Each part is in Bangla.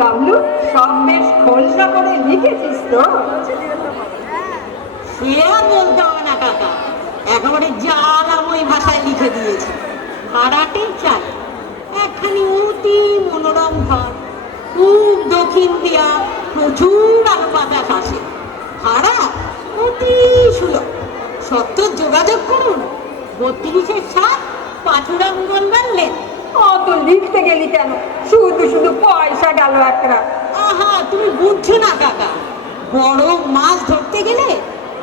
গাবলু, সব বেশ খোলসা করে লিখেছিস তো? সে আর বলতে হবে না কাকা, একেবারে জ্বালাময় ভাষায় লিখে দিয়েছি। ভাড়াটে চাই একখানি অতি মনোরম ঘর, খুব দক্ষিণ দিয়া প্রচুর আলো বাতাস আসে, ভাড়া অতি সুলভ। সত্তর যোগাযোগ করুন 32-7 পাঁচুরাম লেন। অত লিখতে গেলি কেন? শুধু শুধু পয়সা গেল একটা। আহা, তুমি বুঝছো না কাকা, বড় মাছ ধরতে গেলে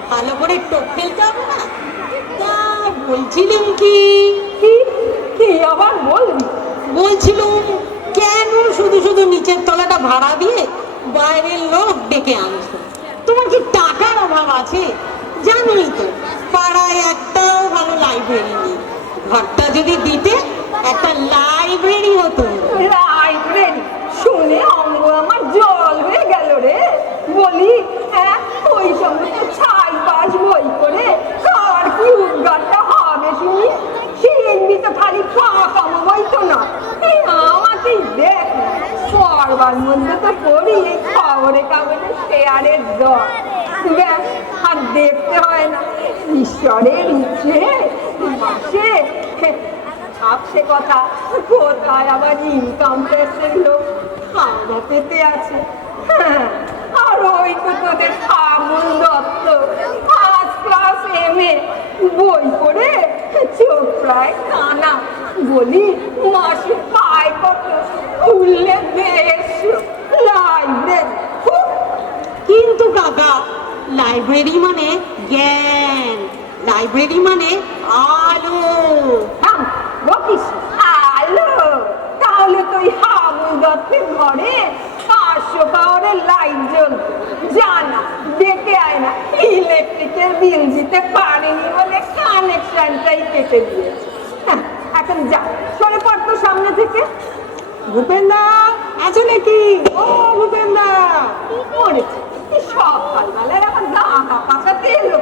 ভালো করে টোপ ফেলতে হবে না? তা বলছিলাম কি কি কি আবার বলবি? বলছিলাম, কেন শুধু শুধু নিচের তলাটা ভাড়া দিয়ে বাইরের লোক ডেকে আনছো? তোমার কি টাকার অভাব আছে? জানোই তো পাড়ায় একটাও ভালো লাইব্রেরি নেই। ঘরটা যদি দিতে একটা লাইব্রেরি হতো। লাইব্রেরি শুনে অঙ্গ আমার জল হয়ে গেল রে। বলি হ্যাঁ, ওই সঙ্গে তো ছাই পাশ বই করে কার কি উদ্গারটা হবে শুনি? সে এমনি তো খালি ফাঁকা বই তো না, এই আমাকেই দেখ না, পড়বার মধ্যে তো পড়ি এই খবরে কাগজে শেয়ারের দর। দেখ, আর দেখতে হয় না, ঈশ্বরের ইচ্ছে মাসে ভাবছে কথা, কোথায় আবার ইনকাম ট্যাক্সের লোক খাওয়া পেতে আছে। হ্যাঁ, আর ওই তো তোদের ফাগুন দত্ত ফার্স্ট ক্লাস এমএ, বই পড়ে চোখ প্রায় কানা। বলি মাসে পায় কত? উঠলে বেশ লাইব্রেরি। কিন্তু কাকা, লাইব্রেরি মানে জ্ঞান, লাইব্রেরি মানে আলো। বকিস আলো? তাহলে তো হাবুল দত্তের ঘরে 500 পাওয়ারের লাইট জ্বলত, জানা দেখে আয় না, ইলেকট্রিকের বিল দিতে পারেনি বলে কানেকশনটাই কেটে দিয়েছে। এখন যা, সরে পড় তো সামনে থেকে। ভূপেন্দা আছে নাকি? ও ভূপেন্দা! কি করেছে সকালবেলার আমার দাঁড়া পাকাতে এলো?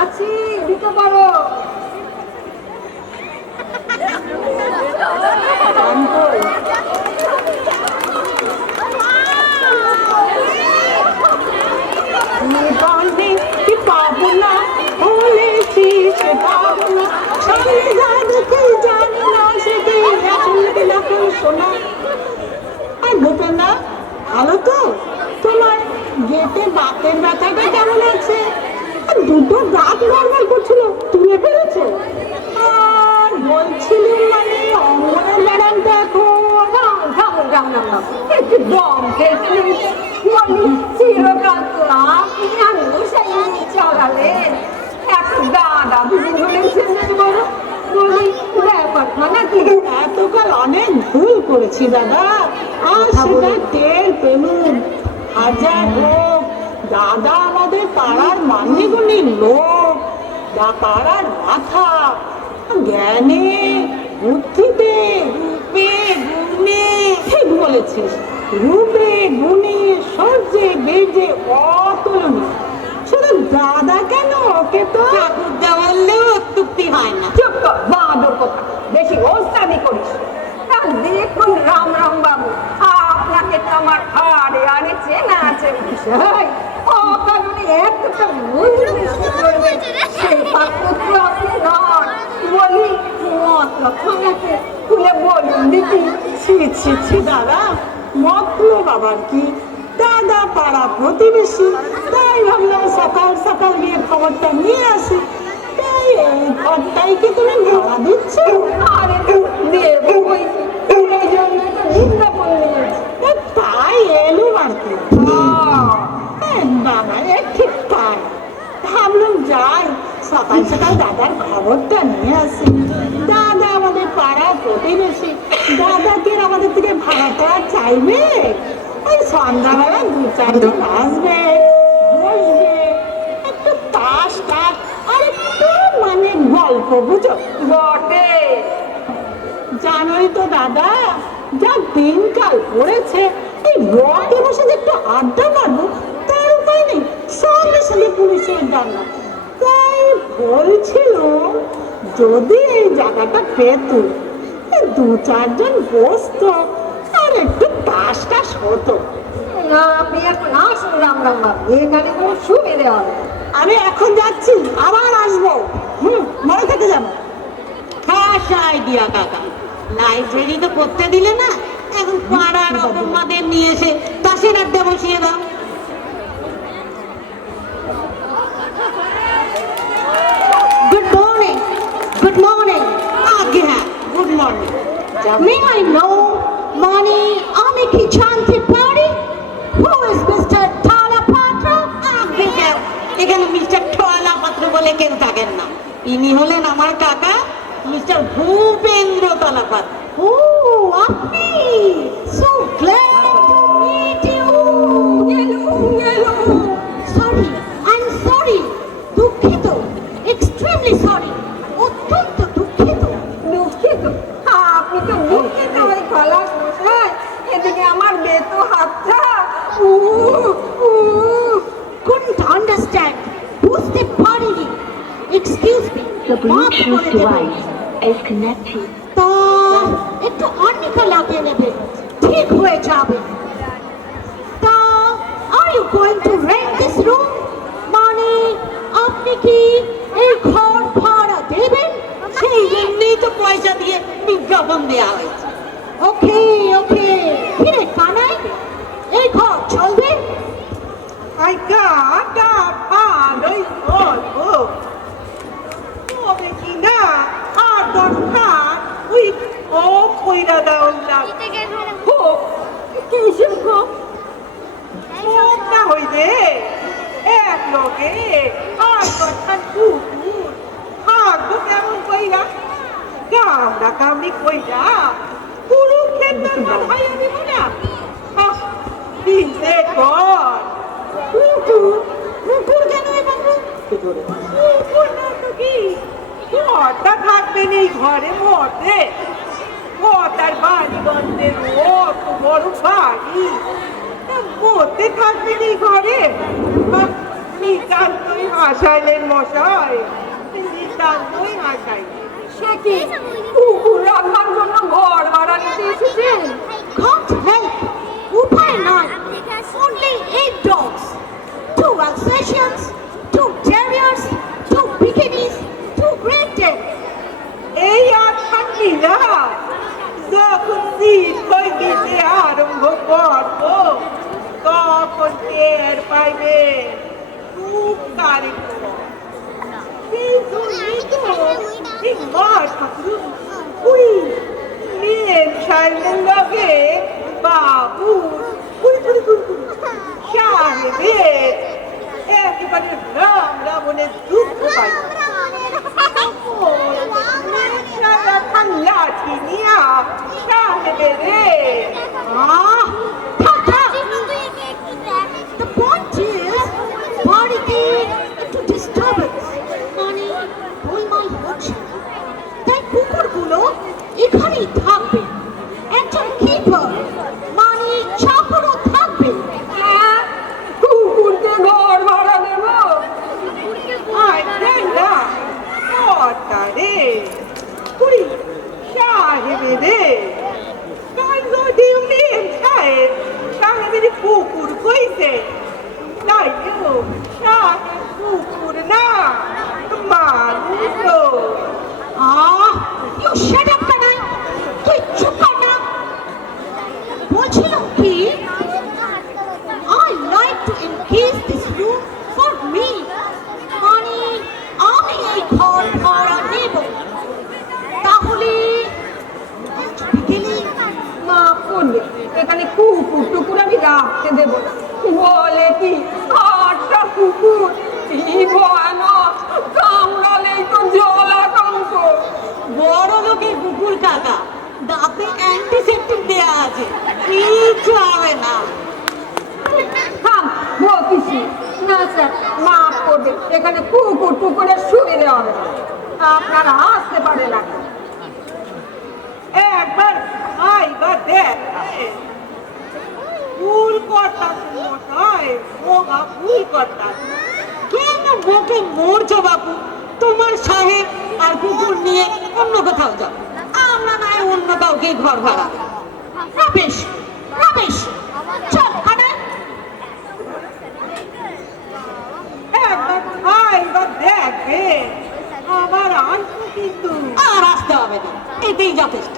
আছি, দিতে পারো। কি পাবো না, বলেছি সে পাবো না, সামনে যা দেখে জানি না সেটি আসলে না কেউ শোনা। আর ভূপেন্দা, ভালো তো? তোমার গেটে বাতের ব্যথাটা কেমন আছে? দুটো দাঁত নরমাল করছিল, তুলে ফেলেছো? আর বলছিলাম মানে অঙ্গনের ম্যাডামটা এখন একটু দম খেয়েছে বলি, চিরকাল তো আপনি আমিও সেই চড়ালেন, এখন দাদা বুঝি বলেছেন বলো। বলি ব্যাপারটা নাকি? এতকাল অনেক ভুল করেছি দাদা, আর সেটা টের পেলুম। হাজার হোক, দাদা আমাদের পাড়ার মান্যিগুণী লোক, যা পাড়ার মাথা, জ্ঞানে বুদ্ধিতে রূপে গুণে। ঠিক বলেছিস, রূপে গুণে সহ্যে বীর্যে অতুলনীয়। শুধু দাদা কেন, ওকে তো ঠাকুর দেওয়ালেও অত্যুক্তি হয় না। চুপ কর বাঁদর কথা, বেশি ওস্তাদি করিস। দেখুন রাম রাম বাবু, আপনাকে তো আমার হাড়ে আরে চেনা আছে বিষয়, অকারণে একটা ভুল করবে সেই পাত্র তো আপনি নন। বলি মতলবকে খুলে বলুন দিদি। ছি ছি ছি দাদা, মতলব আবার কি? দাদা পাড়া প্রতিবেশী, তাই ভাবলাম সকাল সকাল গিয়ে খবরটা নিয়ে আসি। তাই এই ঘরটাই কি তুমি ভাড়া দিচ্ছ? আরে দেবো ওই এই জন্য তো বিজ্ঞাপন নিয়েছি। তাই এলো আর কি। বাবা, ঠিক তাই ভাবলাম, যাই সকাল সকাল দাদার খবরটা নিয়ে আসি। দাদা আমাদের পাড়ার প্রতিবেশী, দাদাকে আমাদের থেকে ভাড়াটা চাইবে। ওই সন্ধ্যাবেলা 2-4 জন আসবে, বসবে, একটু তাস টাস আর একটু মানে গল্প, বুঝো? বটে, জানোই তো দাদা, যা দিনকাল পড়েছে, এই রকে বসে যে একটু আড্ডা মারবো তার উপায় নেই, সঙ্গে সঙ্গে পুলিশের ডান্ডা। তাই বলছিল, যদি এই জায়গাটা পেত, 2-4 জন বসতো আর একটু তাস টাস হতো। না, আপনি এখন আসুন রামরাম বাবু, এখানে কোনো সুবিধে হবে না। আমি এখন যাচ্ছি, আবার আসবো। মনে থেকে যাবো। খাস আইডিয়া কাকা, লাইব্রেরি তো করতে দিলে না, এখন পাড়ার অপমাদের নিয়ে এসে তাসের আড্ডা বসিয়ে দাও। Good morning, good morning. আগে হ্যাঁ, good morning. May I know মানে আমি কি জানতে পারি হু ইজ মিস্টার থালাপাত্র? আগে হ্যাঁ, এখানে মিস্টার থালাপাত্র বলে কেউ থাকেন না। ইনি হলেন আমার কাকা মিস্টার ভূপেন্দ্র থালাপাত্র। ও আপনি, so glad to meet you. Sorry, I am sorry, দুঃখিত, এক্সট্রিমলি সরি, অত্যন্ত দুঃখিত। দুঃখিত? আপনি তো দুঃখিত ওই খলাস মশাই, এদিকে আমার বেতো হাতটা couldn't understand, বুঝতে পারিনি, এক্সকিউজ মি, The মাফ করে Bluetooth দেবেন। device is connected. তা একটু অন্যকা লাগিয়ে নেবে, ঠিক হয়ে যাবে। তা are you going to rent this room? মানে আপনি কি এই ঘর ভাড়া দেবেন? সেই জন্যই তো পয়সা দিয়ে বিজ্ঞাপন দেওয়া হয়েছে। ওকে ওকে, কিরে কানাই, এই ঘর চলবে? আই কাকা ভালোই বলবো, তবে কি না আর দরকার ওই ও কইরা দাও না। কিসের গো? না হইবে এক লোকে আর কথা কুকুর থাকবো কেমন কইরা, কামড়া কামড়ি কইরা কুরুক্ষেত্র মাথায় আনিব না। দিতে কর কুকুর কেন এবার? কুকুর না তো কি, ঘরটা থাকবে এই ঘরে মরতে, তার বাড়ি বন্ধের অত বড় বাড়ি, মরতে থাকবে এই ঘরে। নিতান্তই হাসাইলেন মশাই, নিতান্তই হাসাইলেন। সে কি কুকুর রাখবার জন্য ঘর ভাড়া নিতে এসেছেন? God help! উপায় নয়। Only 8 dogs, 2 Alsatians, 2 terriers, 2 Pekinese, 2 Great Dane. এই আর ঠান্ডিরা যখন শীত হয়ে দিতে আরম্ভ করবো তখন টের পাইবে খুব তারিখ। এই জন্যই তো এই মাস ঠাকুর ওই মেন সাইলের লগে বাবু সাহেবের একেবারে রাম রাবণের দুঃখ পাই। লাঠি নিয়া সাহেবের রে The point is, বাড়িতে একটু disturbance, মানে গোলমাল হচ্ছে। তাই কুকুরগুলো এখানেই থাকবে। একজন কিপার মানে চাকরও থাকবে। হ্যাঁ, কুকুরকে ঘর ভাড়া দেব? আয় না রে কুড়ি সাহেবের রে সাহেবের কুকুর কইছে, তাই সাহেব কুকুর না মানুষ। You shut up, কানাই, তুই চুপ কর না। বলছিলাম কি, I like to encase this room for me, মানে আমি এই ঘর ভাড়া নেব। তাহলে বিকেলে মাফ করবে, এখানে কুকুর টুকুর আমি রাখতে দেবো না। বলে কি 8টা কুকুর, কি ভয়ানক, কামড়ালেই তো জলাতঙ্ক। বড় লোকের কুকুর কাকা, দাঁতে অ্যান্টিসেপ্টিক দেয়া আছে, কিচ্ছু হবে না। থাম বলতেছি না স্যার, মাফ করবে, এখানে কুকুর টুকুরের সুবিধে হবে না। আপনারা আসতে পারে না। একবার খাইবার দেখ ফুল কর্তা মশাই, মহা ফুল কর্তা। কেন বকে মরছো বাপু? তোমার সাহেব আর কুকুর নিয়ে অন্য কোথাও যাও, আমরা নয় অন্য কাউকে ঘর ভাড়া দেব। বেশ, এতেই যথেষ্ট।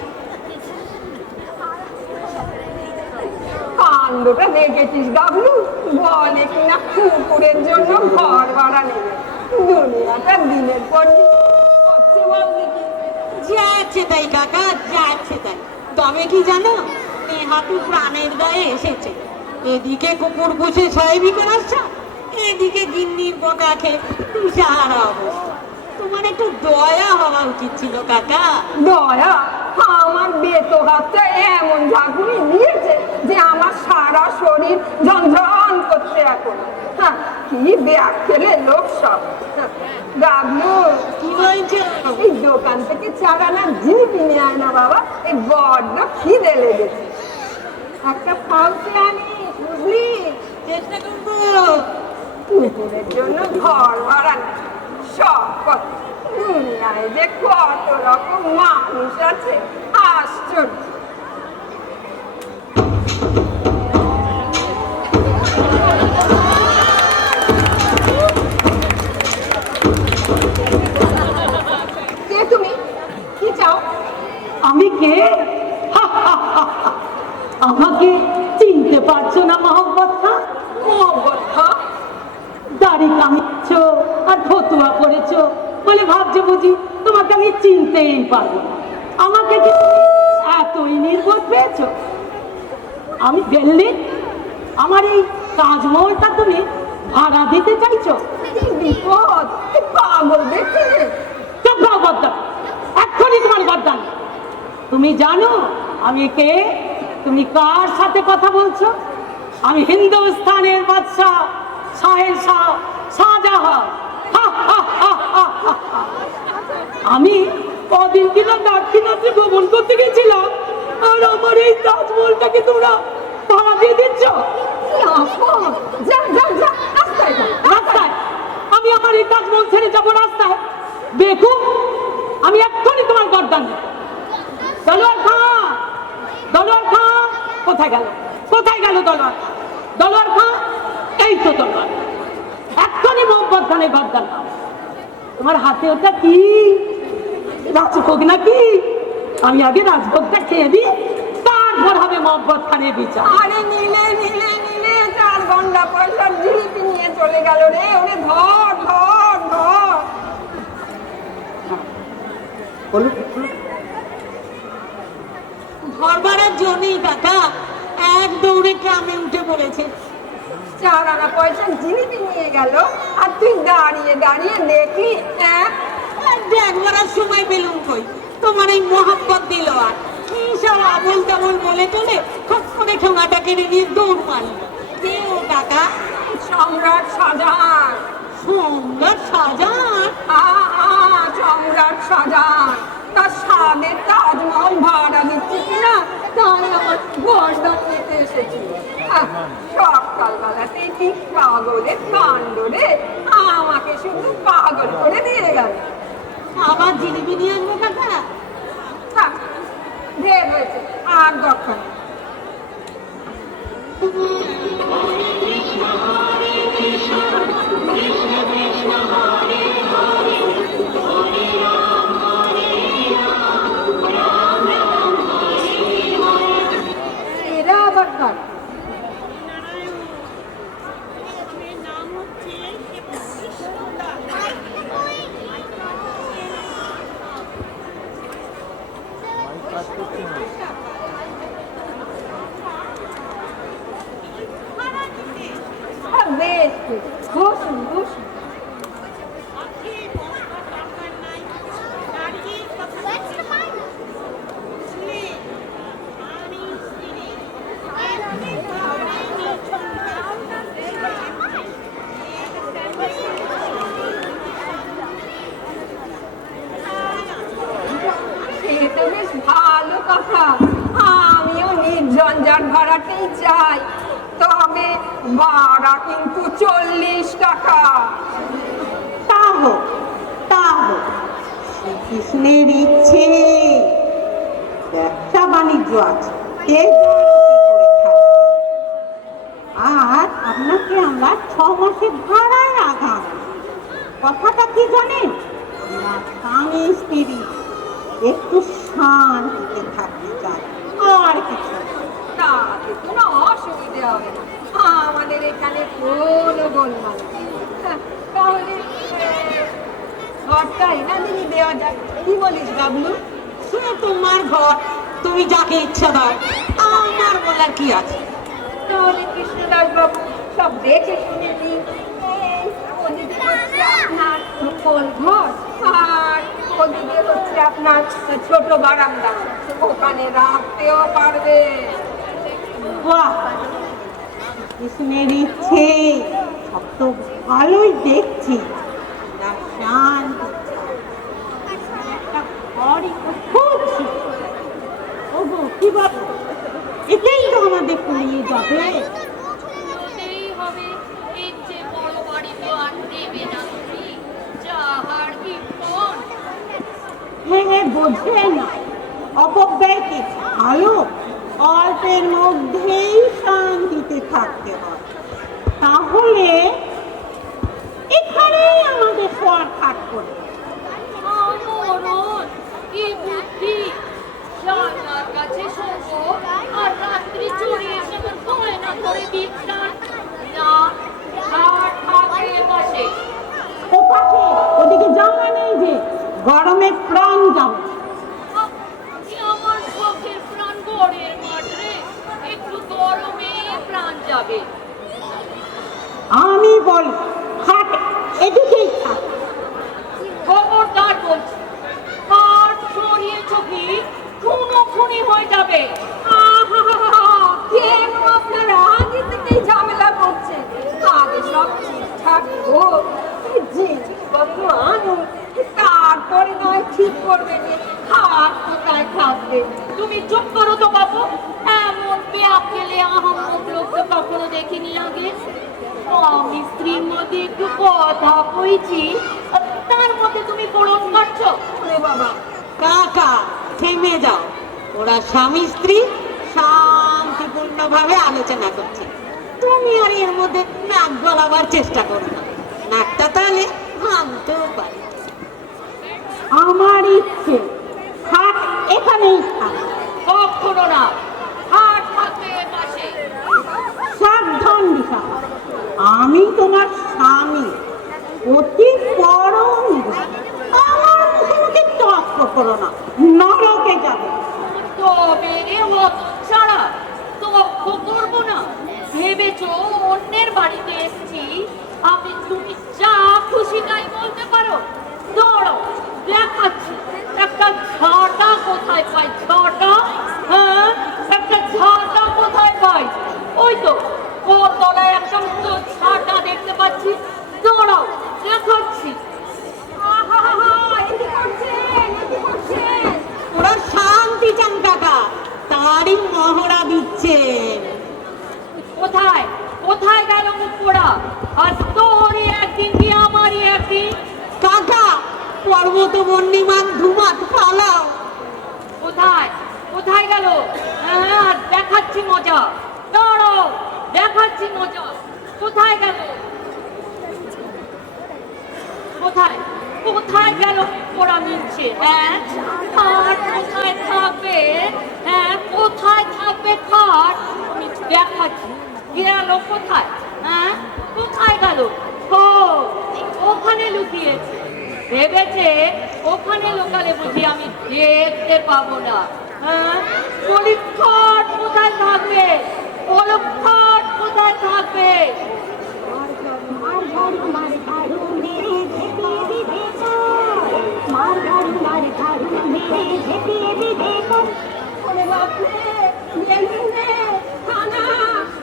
কাণ্ডটা দেখেছিস গাবলু, বলে কিনা কুকুরের জন্য ঘর ভাড়া নেবে। দুনিয়াটা দিনের পর দিন হচ্ছে বল দেখি। যাচ্ছে তাই কাকা, যাচ্ছে তাই। তবে কি জানো, নেহাতু প্রাণের দায়ে এসেছে। এদিকে কুকুর বসে ছয়বি করাচ্ছ, এদিকে গিন্নির বোকা খেয়ে তুষাহারা অবস্থা। তোমার একটু দয়া হওয়া উচিত ছিল কাকা। দয়া? আমার বেতো হাতটা এমন ঝাঁকুনি দিয়েছে যে আমার সারা শরীর ঝনঝন করছে এখন। হ্যাঁ, কি ব্যাগ খেলে লোক সব। গাবলু, কি হয়েছে? এই দোকান থেকে চারানা জিলিপি নিয়ে আয় না বাবা, এই বড্ড খিদে লেগেছে। একটা ফাউসে আনিস, বুঝলি? চেষ্টা করবো। কুকুরের জন্য ঘর ভাড়া নেই, সব কথা। দুনিয়ায় যে কত রকম মানুষ আছে, আশ্চর্য। কে তুমি? কি চাও? আমি কে? আমাকে চিনতে পারছো না মোহাম্মদ খান? মোহব্বত খাঁ? দাড়ি কামিয়েছ আর ফতুয়া পড়েছো বলে ভাবছো বুঝি তোমাকে আমি চিনতেই পারবো না। আমাকে কি এতই নির্বোধ পেয়েছো? আমি দিল্লি, আমার এই তাজমহলটা তুমি ভাড়া দিতে চাইছো? কি বিপদ! কি পাগল দেখে। চুপ হও গদ্দান, এক্ষুনি তোমার গদ্দান। তুমি জানো আমি কে? তুমি কার সাথে কথা বলছো? আমি হিন্দুস্তানের বাদশাহ সাহেব শাহ শাহজাহান। আমি কদিন কিনা দাক্ষিণাত্যে ভ্রমণ করতে গেছিলাম, আর আমার এই তাজমহলটাকে তোমরা ভাড়া দিয়ে দিচ্ছ? কি আপদ! যা যা যা, রাস্তায় যা। রাস্তায়? আমি আমার এই তাজমহল ছেড়ে যাবো রাস্তায়? বেকুব, আমি এক্ষুনি তোমার গর্দান দেব। দলোয়ার খাঁ, দলোয়ার খাঁ, কোথায় গেল? কোথায় গেল দলোয়ার? দলোয়ার খাঁ, এই তো দলোয়ার। এক্ষুনি মোহাম্মদ খানের গর্দান দাও। তোমার হাতে ওটা কি? রাজভোগ নাকি? আমি আগে রাজভোগটা খেয়ে দিই, তারপর হবে মোহাম্মদ খানের বিচার। আরে নিলে নিলে নিলে 4 ঘন্টা পয়সার জিলিপি নিয়ে চলে গেল রে। ওরে ধর ধর ধর। ধরবারের জন্যই কাকা এক দৌড়ে ট্রামে উঠে পড়েছে। 4 আনা পয়সার জিলিপি নিয়ে গেল, আর তুই দাঁড়িয়ে দাঁড়িয়ে দেখলি। হ্যাঁ, দেখবার সময় পেলুম কই, তোমার এই মোহাম্মত দিল আর কি সব আবল তাবল বলে তোলে, খপ করে ঠোঙাটা কেড়ে নিয়ে দৌড় মারল। কে ও কাকা? সম্রাট শাহজাহান। সুন্দর শাহজাহান? সম্রাট শাহজাহান তার স্বাদের তাজমহল ভাড়া দিচ্ছে কিনা তাই আমার গর্দান নিতে এসেছিল। সকালবেলাতে ঠিক পাগলের কাণ্ড রে, আমাকে শুধু পাগল করে দিয়ে গেল। আবার জিলিপি নিয়ে আসবো কাকা? থাক, ঢের হয়েছে, আর দরকার নেই। এরা আবার কার? বেশ বসুন বসুন। সে তো বেশ ভালো কথা। আমিও নির্ঝঞ্ঝাট ভাড়াটাই চাই, তবে ভাড়া কিন্তু 40 টাকা। তা হোক, তা হোক, শ্রীকৃষ্ণের ইচ্ছে। ব্যবসা বাণিজ্য আছে, কে জানে কি করে খাবে। আর আপনাকে আমরা 6 মাসের ভাড়ায় রাখা। কথাটা কি জানেন? আমরা স্বামী স্ত্রী, একটু শান্তিতে থাকতে চাই, আর কিছু না। তাতে কোনো অসুবিধে হবে না, আমাদের এখানে কোনো গোলমাল নেই। হ্যাঁ, তাহলে ঘরটা এনাদেরই দেওয়া যাক, কি বলিস বাবলু? সে তোমার ঘর, তুমি যাকে ইচ্ছা দাও, আমার বলার কি আছে? তাহলে কৃষ্ণদাস বাবু সব দেখে শুনে নিন। এই, ওদিকে হচ্ছে আপনার কোল ঘর, আর ওদিকে হচ্ছে আপনার ছোট বারান্দা, ওখানে রাখতেও পারবে। বাহ, কৃষ্ণের ইচ্ছে সব তো ভালোই দেখছি। না শান্তি চাই, একটা ঘরই তো খুঁজছি। ওগো কি বাবু, এতেই তো আমাদের কুড়িয়ে যাবে। হতেই হবে, এর চেয়ে বড় বাড়ি তো আর দেবে না তুমি, যাহার কি ফোন। ভেঙে বোঝে না, অপব্যয় কি ভালো? অল্পের মধ্যেই শান্তিতে থাকতে হয়। তাহলে এখানেই আমাদের শোয়ার খাট করে। মরণ, কি বুদ্ধি! জানলার কাছে শোবো, আর রাত্রি চুরি এসে তো ধরে না ধরে বিছান। না, খাট থাকবে পাশে। ও পাখি, ওদিকে জানলা নেই যে, গরমে প্রাণ যাবে। কি আমার চোখের প্রাণ গড়ের মাঠ রে, একটু গরমে প্রাণ যাবে। আমি বলি খাট এদিকেই থাক। খবরদার বলছি, কাঠ সরিয়েছ কি খুনোখুনি হয়ে যাবে। কেন আপনারা আগে থেকেই ঝামেলা করছেন? আগে সব ঠিকঠাক হোক, জিনিসপত্র আনুন, তারপরে নয় ঠিক করবেন হাত কোথায় থাকবে। তুমি চুপ করো তো বাবু, এমন বেআকেলে আহাম্মক লোক তো কখনো দেখিনি আগে। স্বামী স্ত্রীর মধ্যে একটু কথা কইছি, আর তার মধ্যে তুমি বরণ কাটছো। ওরে বাবা, কাকা থেমে যাও, ওরা স্বামী স্ত্রী শান্তিপূর্ণ ভাবে আলোচনা করছে, তুমি আর এর মধ্যে নাক গলাবার চেষ্টা করো না। নাকটা তাহলে ভাঙতেও পারে। আমার ইচ্ছে খাট এখানেই থাক। কখনো না, হাট থাকবে এ পাশে। সাবধান দিশা, আমি তোমার স্বামী, অতি পরম। আমার মুখে মুখে তর্ক করো না, নরকে যাবে। তবে রে মত ছাড়া তর্ক করবো না। ভেবেছো অন্যের বাড়িতে এসছি, আমি তুমি যা খুশি তাই বলতে পারো? দৌড়ো, দেখাচ্ছি একটা ঝাঁটা কোথায় পাই। ঝাঁটা? হ্যাঁ, একটা ঝাঁটা কোথায় পাই? ওই তো ওর তলায় একটা মতো ঝাঁটা দেখতে পাচ্ছি। দৌড়াও, দেখাচ্ছি। এটি করছেন, এটি করছেন। ওরা শান্তি চান কাকা, তারই মহড়া দিচ্ছে। কোথায় কোথায় গেল মুখ পোড়া? আর তোরই একদিন কি আমারই একদিন? কাকা পর্বত বন্যিমান ধুমাত পালাও। কোথায় কোথায় গেল? হ্যাঁ, দেখাচ্ছি মজা। দাঁড়ো, দেখাচ্ছি মজা। কোথায় গেল? কোথায় কোথায় গেল পোড়া মিলছে? হ্যাঁ, খাট কোথায় থাকবে? হ্যাঁ, কোথায় থাকবে খাট? আমি দেখাচ্ছি। গেল কোথায়? হ্যাঁ, কোথায় গেল? ও, ওখানে লুকিয়েছে। ভেবেছে ওখানে লোকালে বুঝি আমি দেখতে পাবো না। হ্যাঁ, বলি খাট কোথায় থাকবে? বলো খাট কোথায় থাকবে? ওরে বাপরে, বেলুনে, থানা,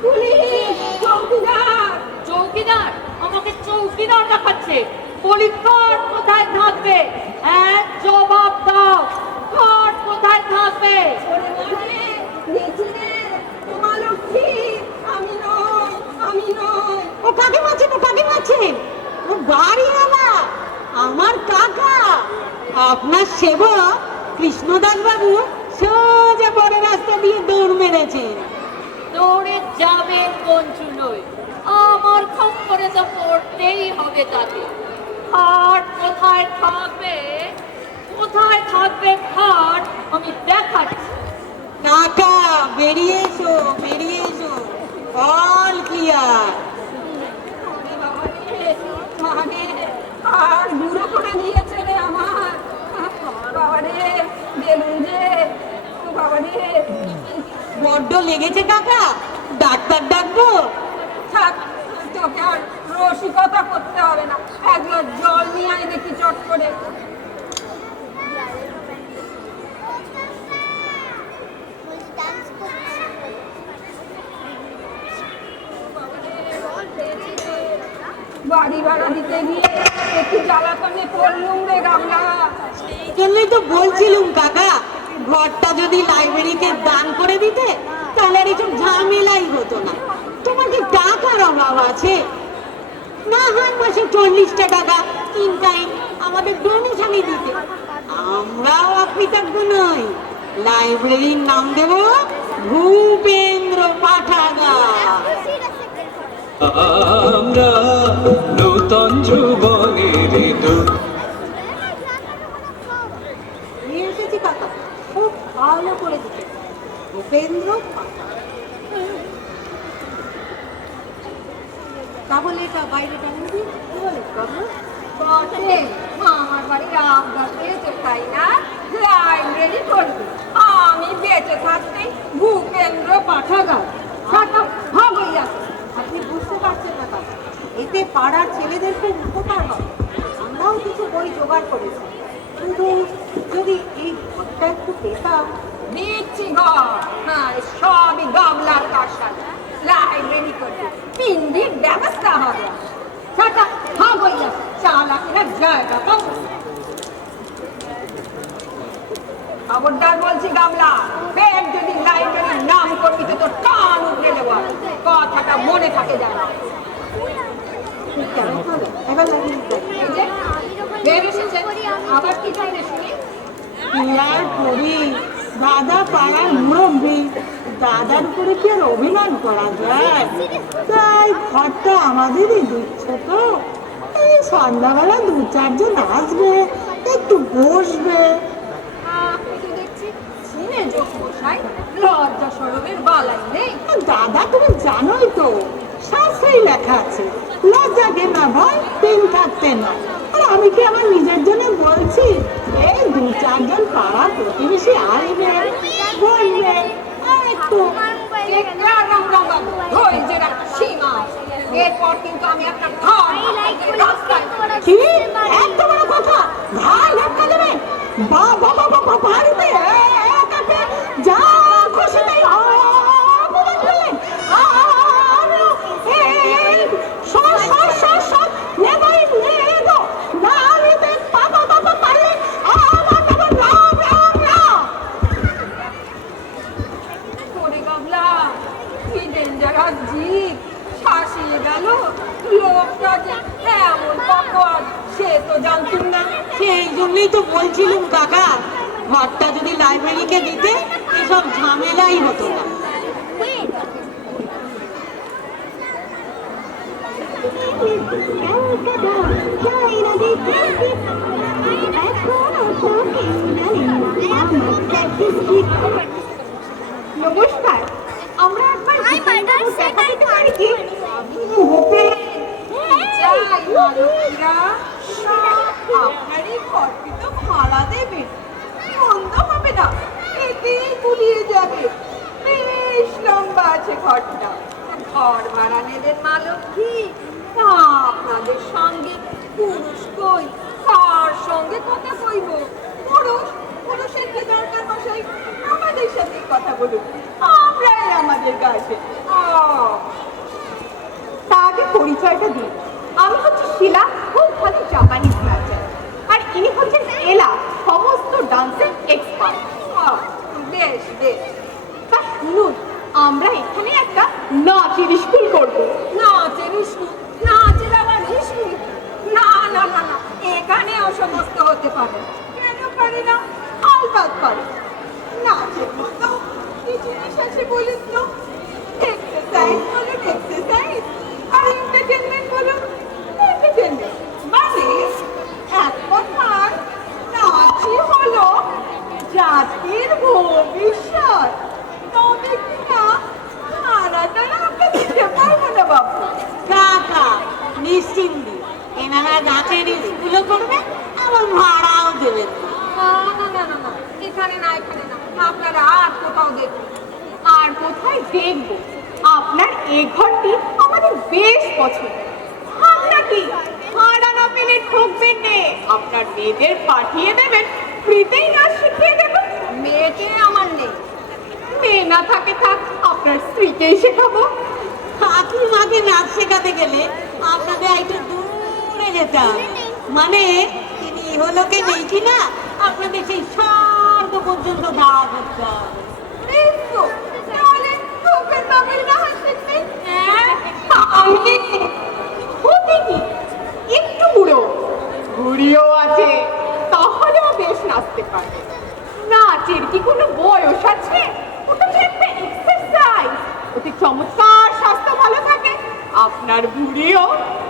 পুলিশ, চৌকিদার। চৌকিদার? আমাকে চৌকিদার দেখাচ্ছে। বলি খাট কোথায় থাকবে? হ্যাঁ, জবাব দাও, খাট কোথায় থাকবে? ওরে মানে, দেখি রে, তোমার লক্ষ্মী, আমি নই, আমি নই। ও কাকে মারছেন, ও কাকে মারছেন? ও বাড়িওয়ালা, আমার কাকা, আপনার সেবক কৃষ্ণদাস বাবু সোজা বড় রাস্তা দিয়ে দৌড় মেরেছেন। দৌড়ে যাবেন কোন চুলোয়? আমার খপ্পরে তো পড়তেই হবে তাকে। খাট কোথায় থাকবে? কোথায় থাকবে খাট? আমি বেরিয়ে এসো অল ক্লিয়ার। মানে আর বুড়ো করে দিয়েছে রে আমার বাবা রে, বেলুন যে বাবা রে। বড্ড লেগেছে কাকা, ডাক্তার ডাকবো? থাক, তোকে আর রসিকতা করতে হবে না, এক গ্লাস জল নিয়ে আয় দেখি চট করে। বাড়ি ভাড়া দিতে গিয়ে একটু জ্বালাতনে পড়লুম রে গামলা। এই জন্যই তো বলছিলুম কাকা, ঘরটা যদি লাইব্রেরিতে দান করে দিতে তাহলে আর এসব ঝামেলাই হতো না। তোমার কি টাকার অভাব আছে? না হয় মাসে 40টা টাকা তিন টাইম আমাদের ডোনেশনই দিতে, আমরাও অকৃতজ্ঞ নই। লাইব্রেরির নাম দেব ভূপেন্দ্র পাঠাগার। আমরা নূতন যুবনের নিয়ে এসেছি কাকা, খুব ভালো করে দিতে ভূপেন্দ্র পাঠাগার। তাহলে এটা বাইরে টাঙিয়ে দিই, কি বলে কাকা? বটে, আমার বাড়ির আবদার পেয়েছে তাই না, লাইব্রেরি করবি। আমি বেঁচে থাকতেই ভূপেন্দ্র পাঠাগার হবেই আছে। আপনি বুঝতে পারছেন না কাকা, এতে পাড়ার ছেলেদের খুব উপকার হবে। আমরাও কিছু বই জোগাড় করেছি, কিন্তু যদি এই ঘরটা একটু পেতাম। দিচ্ছি ঘর, হ্যাঁ সবই গামলার কারসার। লাইব্রেরি করবি, পিন্ডির ব্যবস্থা হবে। হবেই আছে, চালাকিরা জায়গা পাবো। খবরদার বলছি গামলা, ফের যদি লাইব্রেরির নাম করবি তো তোর কান উপড়ে দেবো। কথাটা মনে থাকে জানা। কেন হবে? এবার লাগিয়ে দিতে হবে। এই যে বের এসেছে, আবার কি চাই রে শুনি? কি আর করি, দাদা পাড়ার মুরব্বী, দাদার উপরে কি আর অভিমান করা যায়? তাই ঘরটা আমাদেরই দিচ্ছে তো। এই সন্ধ্যাবেলা 2-4 জন আসবে, একটু বসবে। আপনি তো দেখছি শুনে যোগ মশাই, লজ্জা সরমের বালাই নেই। দাদা তুমি জানোই তো, শাস্ত্রেই লেখা আছে লজ্জাকে না ভয় পেন থাকতে না। আর আমি কি আমার নিজের জন্য বলছি? এই 2-4 জন পাড়া প্রতিবেশী আসবে, বলবে, আর একটু ধৈর্যের একটা সীমা আছে। এরপর কিন্তু আমি একটা ধার রাস্তায় কি এত বড় কথা, ভাই ধাক্কা দেবে? বাবা বাবা বাড়িতে একাকে যা খুশি তাই অপমান করলেন। করে গামলা, কি ডেঞ্জারাস জীব, শাসিয়ে গেল। লোকটা যে এমন পকর সে তো জানতুম না। সেই জন্যই তো বলছিলাম কাকা, ঘরটা যদি লাইব্রেরিকে দিতে এসব ঝামেলাই হতো না। নমস্কার, আমরা একবার দেখাতে পারি কি? যাই মালতীরা, আপনারই ঘরটি তো ভাড়া দেবেন, মন্দ হবে না, এতেই গুলিয়ে যাবে। বেশ লম্বা আছে ঘরটা। ঘর ভাড়া নেবেন মালতী, তা আপনাদের সঙ্গে পুরুষ কই, কার সঙ্গে কথা কইব? পুরুষের কি দরকার মশাই? আমাদের সাথে কথা বলুন, আমরাই আমাদের কাছে। তা আগে পরিচয়টা দিন। আমি হচ্ছে শিলা, খুব ভালো জাপানিজ নাচার। আর ইনি হচ্ছেন এলা, সমস্ত ডান্সের এক্সপার্ট। বেশ বেশ, তা শুনুন, আমরা এখানে একটা নাচের স্কুল করব। নাচের স্কুল? নাচের আবার স্কুল? না না না না, এখানেও সমস্ত হতে পারে। কেন পারে না? আলবাত পারে। নাচের মতো কিছু জিনিস আছে বলুন তো। এক্সারসাইজ বলুন এক্সারসাইজ, আর এন্টারটেনমেন্ট বলুন এন্টারটেনমেন্ট। মানে এক কথায় নাচই হলো জাতির ভবিষ্যৎ। তবে কি বেচারা গাছের স্কুলও করবে, আবার ভাড়াও দেবেন। না না না না না, এখানে না এখানে না, আপনারা আর কোথাও দেখুন। আর কোথায় দেখবো? আপনার এই ঘরটি আমাদের বেশ পছন্দ। আপনার কি ভাড়া না পেলে ঠকবেন নে, আপনার মেয়েদের পাঠিয়ে দেবেন, ফ্রিতেই নাচ শিখিয়ে দেবেন। মেয়েকে আমার নেই, মেয়ে না থাকে থাক, আপনার স্ত্রীকেই শেখাবো। কাকিমাকে নাচ শেখাতে গেলে আপনাদের একটু দূরে যেতে হবে, মানে তিনি ইহলোকে নেই কি না, আপনাদের সেই স্বর্গ পর্যন্ত দাওয়া করতে হবে। এই তো, তাহলে ঠোকের বাবির না হয় শিখবে। হ্যাঁ, আমি হতে কি একটু বুড়ো, বুড়িও আছে, তাহলেও বেশ নাচতে পারে। নাচের কি কোনো বয়স আছে? ওটা তো একটা এক্সারসাইজ, ওতে চমৎকার স্বাস্থ্য ভালো থাকে, আপনার বুড়িও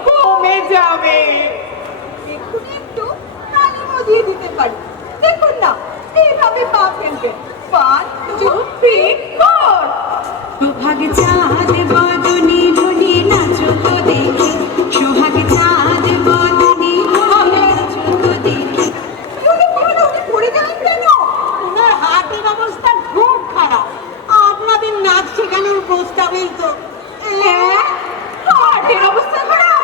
কমে যাবে। দেখুন একটু তালিমও দিয়ে দিতে পারি, দেখুন না এইভাবে পা ফেলবেন, 1 2 3 4। সোহাগ চাঁদ বদনি ধনি নাচো তো দেখি, সোহাগ চাঁদ বদনি ধনি নাচো তো দেখি। পড়ে গেলেন কেন? ওনার হার্টের অবস্থা খুব খারাপ, আপনাদের নাচ শেখানোর প্রস্তাবেই তো। হ্যাঁ, হার্টের অবস্থা খারাপ,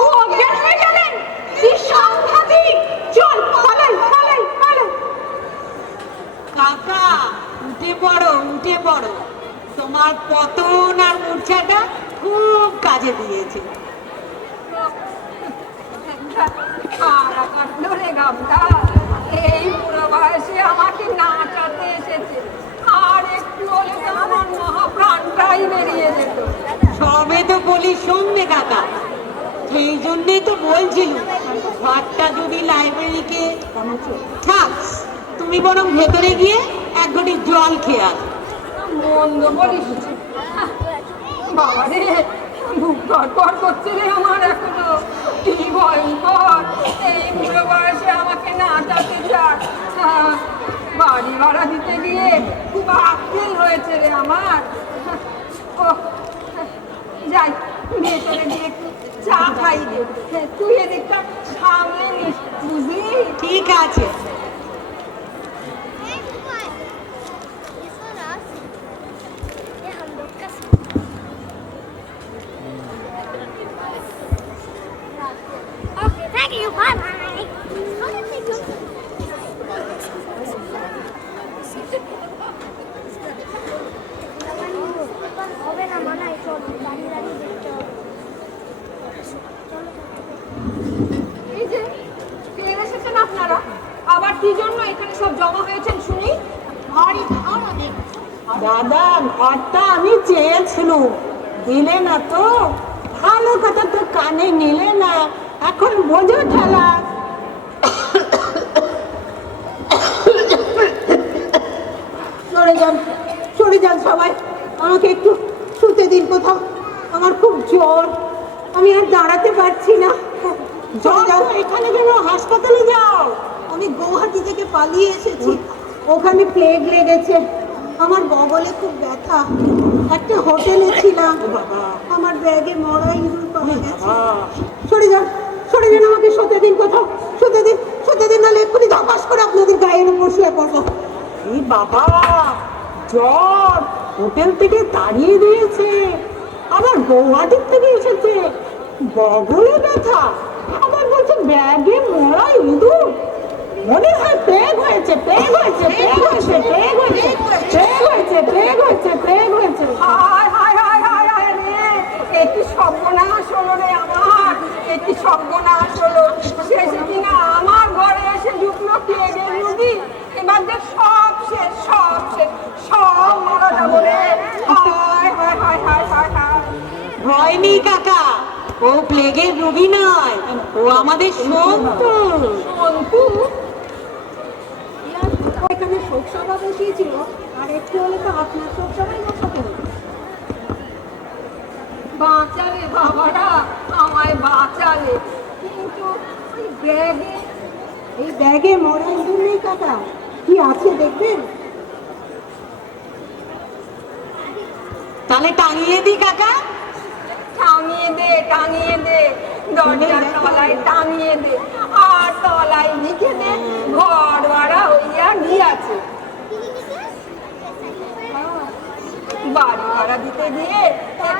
অজ্ঞান হয়ে গেলেন, কি সাংঘাতিক। চল পালাই পালাই পালাই। কাকা উঠে পড়ো উঠে পড়ো, তোমার পতন আর মূর্ছাটা খুব কাজে দিয়েছে। খারা কাটলো রে গামটা, এই বুড়ো বয়সে আমাকে নাচাতে এসেছে, আর একটু হলে তো আমার মহাপ্রাণটাই বেরিয়ে যেত। সবে তো বলি শুনবে কাকা, সেই জন্যই তো বলছিল ঘরটা যদি লাইব্রেরিকে থাক, তুমি বরং ভেতরে গিয়ে এক ঘটি জল খেয়ে আসো। মন্দ বলিস বাবা রে, বুক ধরপড় করছে রে আমার এখনো, কি ভয়ঙ্কর। এই বুড়ো বয়সে আমাকে নাচাতে চায়, বাড়ি ভাড়া দিতে গিয়ে খুব আক্কেল হয়েছে রে আমার। ও যাই, ভেতরে গিয়ে একটু চা খাই রে, তুই এদিকটা সামলে নিস, বুঝলি? ঠিক আছে। Okay, thank you. Bye bye. Okay, thank you. হবে না মনে হয়, চল দাঁড়িয়ে দাঁড়িয়ে দেখতে হবে। এই যে ফিরে এসেছেন আপনারা, আবার কি জন্য এখানে সব জমা হয়েছেন শুনি? ঘরই ভাড়া দেব। দাদা ঘরটা আমি চেয়েছিলাম, দিলে না তো, ভালো কথা তো কানে নিলে না, এখন বোঝো ঠেলা। সরে যান সবাই, আমাকে একটু শুতে দিন কোথাও, আমার খুব জ্বর, আমি আর দাঁড়াতে পারছি না। চলে যাও, এখানে কেন, হাসপাতালে যাও। আমি গৌহাটি থেকে পালিয়ে এসেছি, ওখানে প্লেগ লেগেছে, আমার বগলে খুব ব্যথা, একটা হোটেলে ছিলাম, আমার ব্যাগে মরা ইঁদুর পাওয়া গেছে। সরে যান, আমাকে শুতে দিন কোথাও, শুতে দিন, নাহলে এক্ষুনি ধপাস করে আপনাদের গায়ের উপর শুয়ে পড়বো। এই বাবা, জ্বর, হোটেল থেকে তাড়িয়ে দিয়েছে, আবার গৌহাটির থেকে এসেছে, বগলে ব্যথা, আবার বলছে ব্যাগে মরা ইঁদুর, মনে হয় প্লেগ হয়েছে। হায় হায় হায় হায় হায় রে, একটি সর্বনাশ হলো রে আমার, একটি সর্বনাশ হলো। শেষে কিনা আমার ঘরে এসে ঢুকলো প্লেগের রোগী, এবার যে সব শেষ, সব মারা যাবো রে। হায় হায় হায় হায় হায় হায়। ভয় নেই কাকা, ও প্লেগের রোগী নয়, ও আমাদের সন্তু। সন্তু? এখানে শোক সভা বসিয়েছিল, আর একটু হলে তো আপনার শোক সভাই বসাতে হবে। বাঁচালে বাবারা, আমায় বাঁচালে, কিন্তু ওই ব্যাগে, এই ব্যাগে মরা ইঁদুর নেই কাকা, কি আছে দেখবেন? তাহলে টাঙিয়ে দিই কাকা। টাঙিয়ে দে, দরজার তলায় টাঙিয়ে দে আর তলায় লিখে দে ঘর ভাড়া হইয়া গিয়াছে। বাড়ি ভাড়া দিতে গিয়ে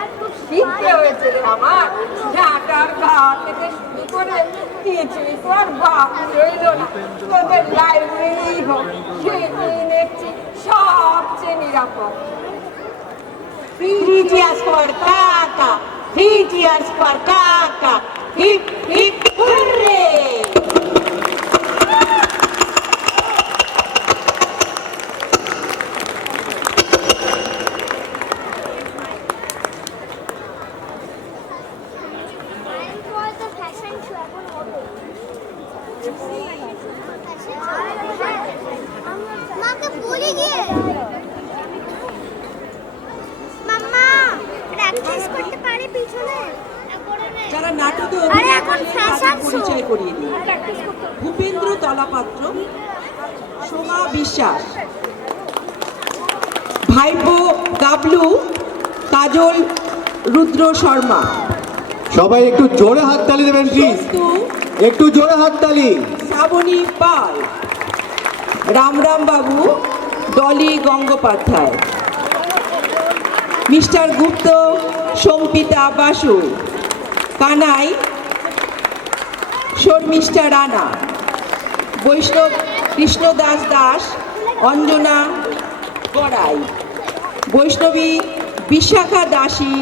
একটু শিখতে হয়েছে রে আমার, ঝাঁটার ঘা থেকে শুরু করে কিছুই তো আর বাকি রইল না। তোদের লাইব্রেরি হোক সেটাই দেখছি সবচেয়ে নিরাপদ। 3 cheers for Kaka. 3 cheers for Kaka. Hip hip hooray! Fashion show এখন হবে। মাকে বলে গিয়ে মাম্মা প্র্যাকটিস করতে পারে পিছনে। যারা নাটকে আরে অভিনয় এখন করেন fashion তাদের show। পরিচয় করিয়ে দিই। ভূপেন্দ্র তলাপাত্র, সোমা বিশ্বাস, ভাইপো গাবলু, কাজল রুদ্র শর্মা, সবাই একটু জোরে হাততালি দেবেন প্লিজ, সন্তু, একটু জোরে হাততালি। শ্রাবণী পাল, রামরাম বাবু, ডলি গঙ্গোপাধ্যায়, মিস্টার গুপ্ত, সম্পিতা বাসু, কানাই, শর্মিষ্ঠা রানা, বৈষ্ণব কৃষ্ণদাস দাস, অঞ্জনা গড়াই, বৈষ্ণবী বিশাখা দাসী,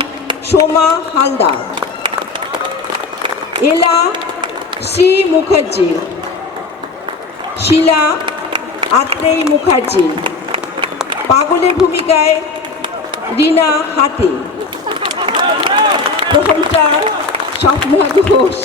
সোমা হালদার, এলা শ্রী মুখার্জি, শিলা আত্রেই মুখার্জি, পাগলের ভূমিকায় রীনা হাতি, প্রশংসা স্বপ্না ঘোষ।